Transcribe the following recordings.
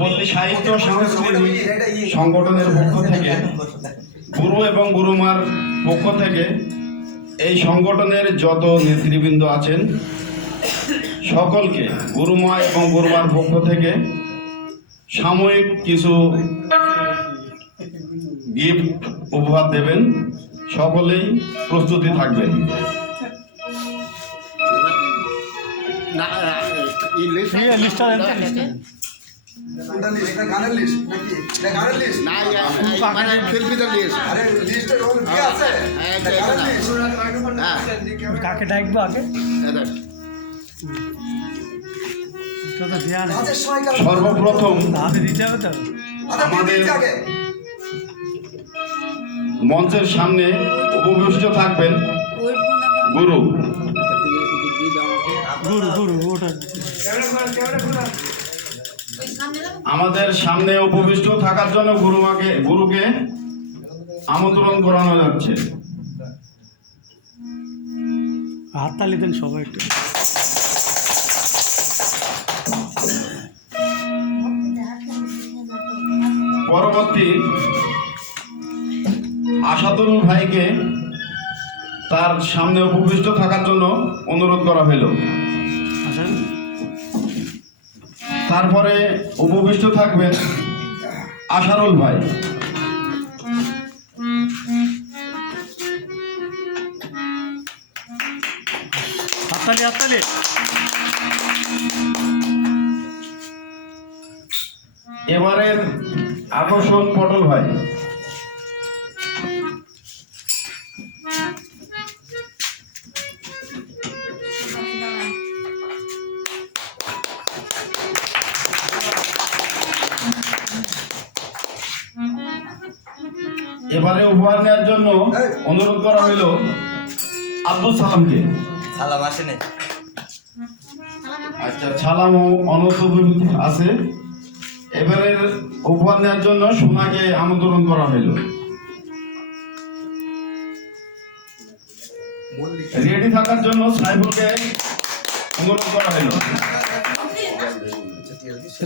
পল্লী সাহিত্য সাংস্কৃতিক সংগঠনের পক্ষ থেকে, গুরু এবং গুরুমার পক্ষ থেকে এই সংগঠনের যত নেতৃবৃন্দ আছেন সকলকে গুরুমা এবং গুরুমার পক্ষ থেকে সাময়িক কিছু গিফট উপহার দেবেন। সকলেই প্রস্তুতি থাকবেন। কাকে ডাকবো আগে? সর্বপ্রথম আমাদের মঞ্চের সামনে উপবিষ্ট থাকবেন গুরু। আমাদের সামনে উপবিষ্ট থাকার জন্য গুরুকে আমন্ত্রণ করানো যাচ্ছে। হাততালি দেন সবাই একটু। পরবর্তী আশাদুল ভাইকে তার সামনে উপবিষ্ট থাকার জন্য অনুরোধ করা হইল। তারপরে উপবিষ্ট থাকবেন আশারুল ভাই। এবারের আকর্ষণ পটল ভাই। এবারে উপহার নেওয়ার জন্য অনুরোধ করা হইল আব্দুল সালামকে। সালাম আসেনি। আচ্ছা, সালাম ও অনুপস্থিত আছে। এবারের উপহার নেওয়ার জন্য সোনাকে আমন্ত্রণ করা হইল। রেডি থাকার জন্য সাইফুলকে অনুরোধ করা হইল।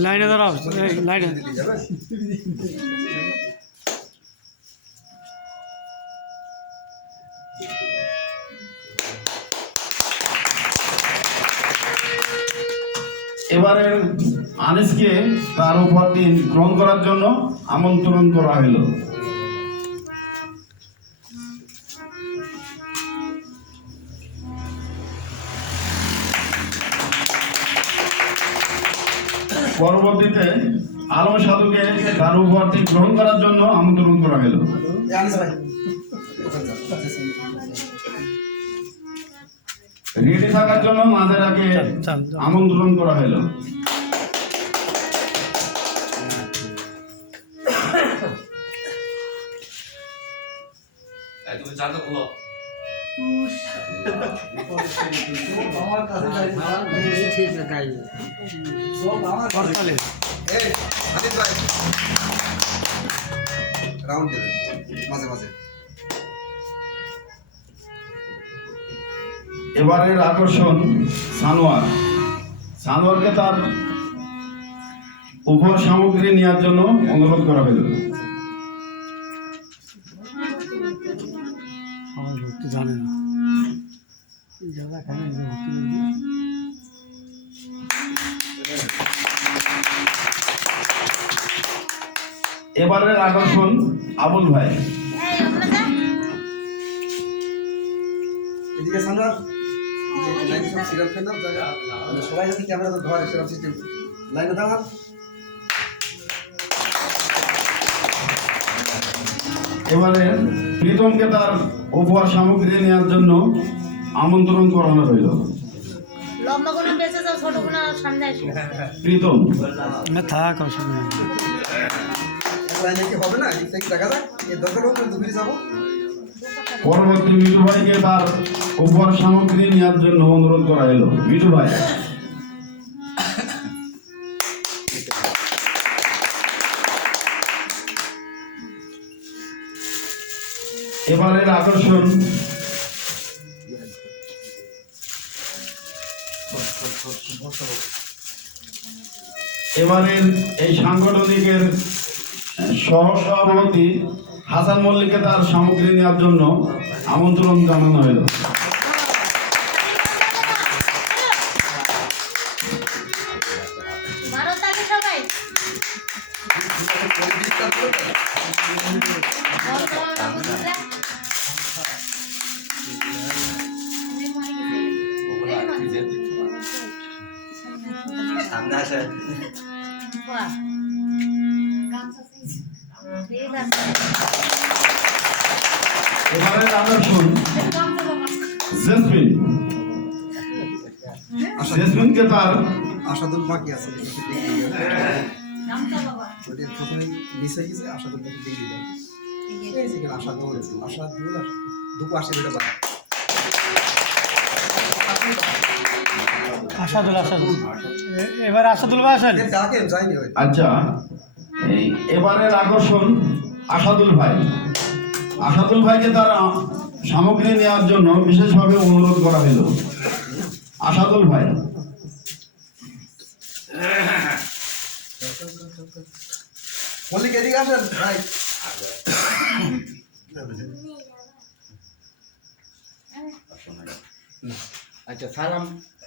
লাইনে দাঁড়াও, লাইনে। এবারের আনিসকে তার উপহারটি গ্রহণ করার জন্য আমন্ত্রণ করা হইল। পরবর্তীতে আলম সাধুকে তার উপহারটি গ্রহণ করার জন্য আমন্ত্রণ করা হইল। রেডি থাকার জন্য নাজেরাকে আমন্ত্রণ করা হইল। এবারের আকর্ষণ সানোয়ারকে তার উপহার সামগ্রী নেওয়ার জন্য অনুরোধ করা হইল। জানে না এবারের আকর্ষণ আবুল ভাই। এদিকে সানোয়ার লাইন সব সিরিয়াল ফেল না সবাই যদি ক্যামেরা তো ধরে সেরকম সিস্টেম লাইনে দাঁড়ান। এবারে প্রীতমকে তার উপহার সামগ্রী নেওয়ার জন্য আমন্ত্রণ করানো হইল। লম্বা কোনো বেঁচে যাও, ছোট কোনো সামনে আসো। প্রীতম থাক, অসুবিধা নেই। লাইনে কি হবে না, দেখা যাক এর দরকার হোক দুপুরে যাবো। পরবর্তী মিঠু ভাইকে তার উপহার সামগ্রী নেওয়ার জন্য অনুরোধ করা হলো। মিঠু ভাই এবারের আকর্ষণ এবারের এই সাংগঠনিকের সহসভাপতি হাসান মল্লিককে তার সামগ্রী নেওয়ার জন্য আমন্ত্রণ জানানো হলো। ভালো থাকে সবাই। সামনে আসে বাহ, ঠিক আছে। এবারের আকর্ষণ জেসমিন। জেসমিনকে তার আশাদুল বাকি আছে গামছা বাবা। ওটা প্রথমে মিস হয়ে গেছে আশাদুল বাকি দিয়ে দিলাম এই যে আশাদুল আর দুটো আসে এটা বাকি আসাদুল এবার আসাদুল ভাই আসেন। ডাকেন যাইনি ওই আচ্ছা, এই এবারের আকর্ষণ আসাদুল ভাই। আসাদুল ভাইকে তার সামগ্রী নেওয়ার জন্য বিশেষভাবে অনুরোধ করা হলো। আসাদুল ভাই, মল্লিক এদিকে আসেন ভাই আচ্ছা সালাম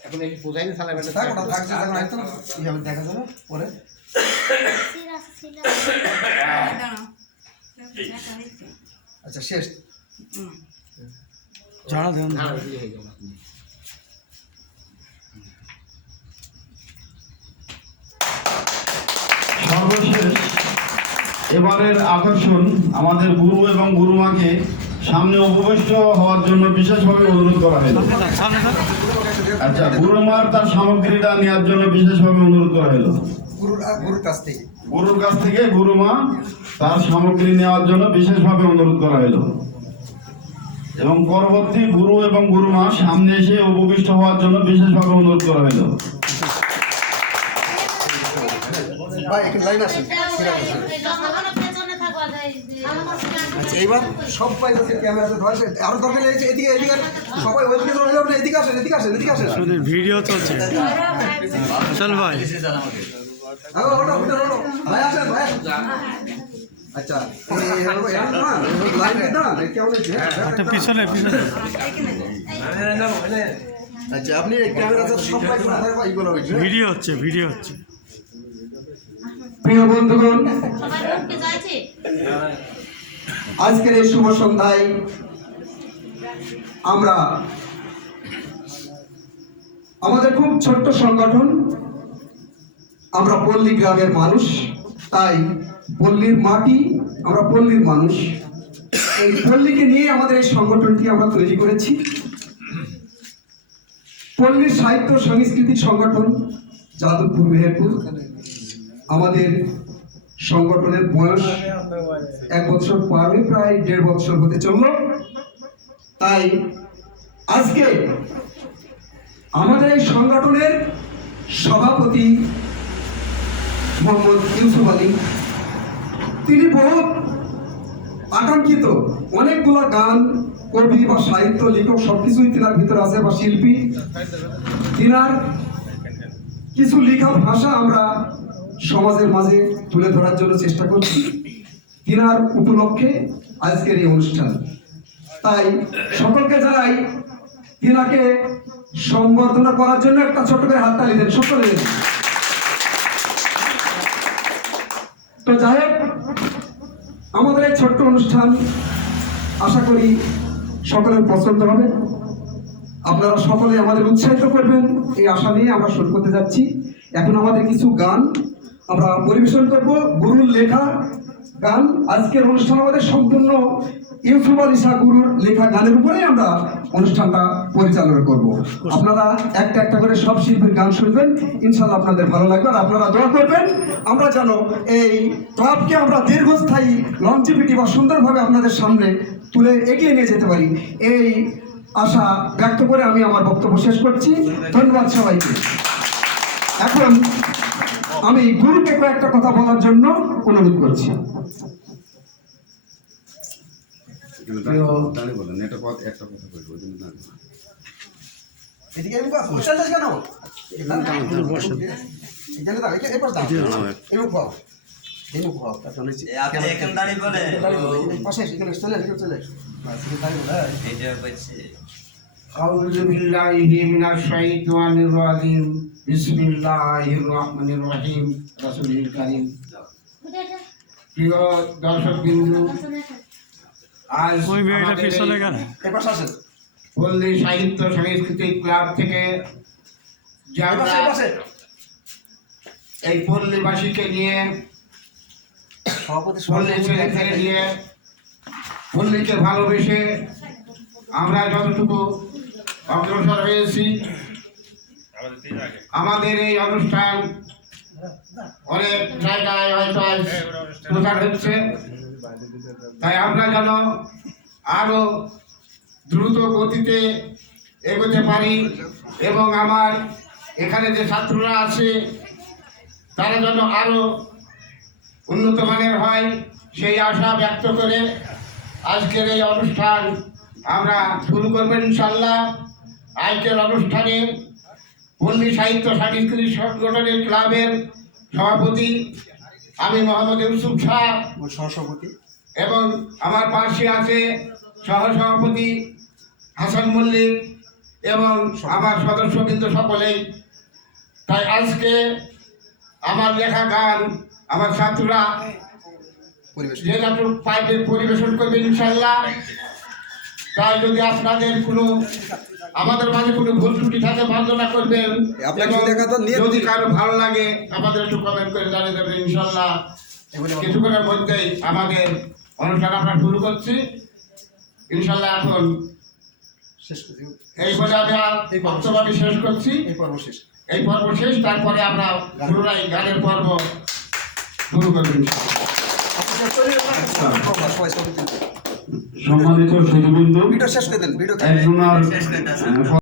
এখন একটু বোঝাই না সালাম থাক ওটা থাকছে যখন একদম কিভাবে দেখা যাবে পরে আচ্ছা শেষ যারা দেন না হয়ে গেল সর্বশেষ এবারের আকর্ষণ আমাদের গুরু এবং গুরুমাকে সামনে উপবিষ্ট হওয়ার জন্য বিশেষভাবে অনুরোধ করা হলো। সামনে আচ্ছা, গুরুমার তার সামগ্রীটা নেওয়ার জন্য বিশেষভাবে অনুরোধ করা হলো। গুরুর কাছ থেকে গুরুর কাছ থেকে গুরুমা তার সামগ্রী নেওয়ার জন্য বিশেষভাবে অনুরোধ করা হলো এবং পরবর্তী গুরু এবং গুরুমা সামনে এসে উপবিষ্ট হওয়ার জন্য বিশেষভাবে অনুরোধ করা হলো। ভাই একটু লাইন আসেন পেছনে থাকবা যায়। আচ্ছা এইবার সবাই যাচ্ছে ক্যামেরাতে ধরছে আরো দরকার লেগেছে এদিকে এদিকে সবাই ওইদিকে চলে যাবেন এদিকে আসেন এদিকে আসেন এদিকে আসেন শুধু ভিডিও চলছে। চল ভাই ওটা ওটা ভাই আসেন ভাই আসেন আচ্ছা লাইন দাঁড়ান কেমন হয়েছে একটা পিছনে আচ্ছা আপনি ক্যামেরাতে সবাই এইগুলো হয়েছে ভিডিও হচ্ছে প্রিয় বন্ধুগণ, সবাই মুখে যাইছে। আজকের এই শুভ সন্ধ্যায় আমরা আমাদের খুব ছোট্ট সংগঠন, আমরা পল্লী গ্রামের মানুষ, তাই পল্লীর মাটি, আমরা পল্লীর মানুষ, এই পল্লীকে নিয়ে আমাদের এই সংগঠনটি আমরা তৈরি করেছি। পল্লীর সাহিত্য সাংস্কৃতিক সংগঠন যাদবপুর মেহেরপুর। আমাদের সংগঠনের বয়স 1 বছর পার, প্রায় 1.5 বছর হতে চলল। তাই আজকে আমাদের এই সংগঠনের সভাপতি মোহাম্মদ ইউসুফ আলী, তিনি বহু আকাঙ্ক্ষিত অনেকগুলো গান, কবি বা সাহিত্য লেখক সবকিছুই তিনার ভিতরে আছে, বা শিল্পী। তিনার কিছু লেখা ভাষা আমরা সমাজের মাঝে তুলে ধরার জন্য চেষ্টা করছি। তিনার উপলক্ষে আজকের এই অনুষ্ঠান। তাই সকলকে জানাই তিনাকে সম্বর্ধনা করার জন্য একটা ছোট্ট করে হাততালি দেন সকলে। তো যাই হোক, আমাদের এই ছোট্ট অনুষ্ঠান আশা করি সকলের পছন্দ হবে। আপনারা সকলে আমাদের উৎসাহিত করবেন, এই আশা নিয়ে আমরা শুরু করতে যাচ্ছি। এখন আমাদের কিছু গান আমরা পরিবেশন করব, গুরুর লেখা গান। আজকের অনুষ্ঠান আমাদের সম্পূর্ণ ইউসুফ আলী শাহ গুরুর লেখা গানের উপরেই আমরা অনুষ্ঠানটা পরিচালনা করব। আপনারা একটা একটা করে সব শিল্পীর গান শুনবেন, ইনশাল্লাহ আপনাদের ভালো লাগবে। আর আপনারা দোয়া করবেন আমরা যেন এই ক্লাবকে আমরা দীর্ঘস্থায়ী লঞ্জিভিটি বা সুন্দরভাবে আপনাদের সামনে তুলে এগিয়ে নিয়ে যেতে পারি, এই আশা ব্যক্ত করে আমি আমার বক্তব্য শেষ করছি। ধন্যবাদ সবাইকে। এখন আমি গুরুকে কয়েকটা কথা বলার জন্য অনুরোধ করছি। এদিকে এই মুখ আছে বসে আছিস কেন এখানে দাও এই পাশ দাও এই মুখ পাও এই মুখ পাও তাহলে আপনি এখানে দাঁড়িয়ে বলে পাশে এখানে চলে চলে বাস দাঁড়িয়ে বলে এইটা বলছে أعوذ بالله من الشيطان الرجيم بسم الله الرحمن الرحيم رسول الكريم প্রিয় দর্শক বিন্দু আজ ওই মেয়েটা পিছনে কেন? এই পাশে আসেন পল্লী সাহিত্য সাংস্কৃতিক ক্লাব থেকে এই পাশে এই পাশে এই পল্লীবাসীকে নিয়ে সভাপতি পল্লী ছেলে ছেলে নিয়ে পল্লীকে ভালোবেসে আমরা যতটুকু অগ্রসর হয়েছি আমাদের এই অনুষ্ঠান অনেক জায়গায় হয়তো আজ প্রচার হচ্ছে, তাই আমরা যেন আরো দ্রুত গতিতে এগোতে পারি এবং আমার এখানে যে ছাত্ররা আছে তারা যেন আরো উন্নত মানের হয় সেই আশা ব্যক্ত করে আজকের এই অনুষ্ঠান আমরা শুরু করবেন ইনশাল্লাহ। আজকের অনুষ্ঠানে পল্লী সাহিত্য সাংস্কৃতিক সংগঠনের ক্লাবের সভাপতি আমি মোহাম্মদ ইউসুফ শাহ সহসভাপতি এবং আমার পাশে আছে সহসভাপতি হাসান মল্লিক এবং আমার সদস্যবৃন্দ সকলেই। তাই আজকে আমার লেখা গান আমার ছাত্ররা পরিবেশ যে নাটক পাইবে পরিবেশন করবে ইনশাল্লাহ। তাই যদি আপনাদের কোনো আমাদের মাঝে কোনো ভুল ত্রুটি থাকে মার্জনা করবেন আপনাকে এবং দেখা তো নিয়ে যদি কারো ভালো লাগে আমাদের একটু কমেন্ট করে জানিয়ে দেবেন ইনশাল্লাহ। এগুলো কিছুক্ষণের মধ্যেই আমাদের অনুষ্ঠান আমরা শুরু করছি ইনশাল্লাহ। এখন শেষ করছি এই বলে আমি আর এই বক্তব্য আমি শেষ করছি। এই পর্ব শেষ এই পর্ব শেষ, তারপরে আমরা পুনরায় গানের পর্ব শুরু করবো ইনশাল্লাহ। সবাই সবাই সম্মানিত সুধীবৃন্দ, ভিডিও শেষ করে দেন ভিডিও একজনের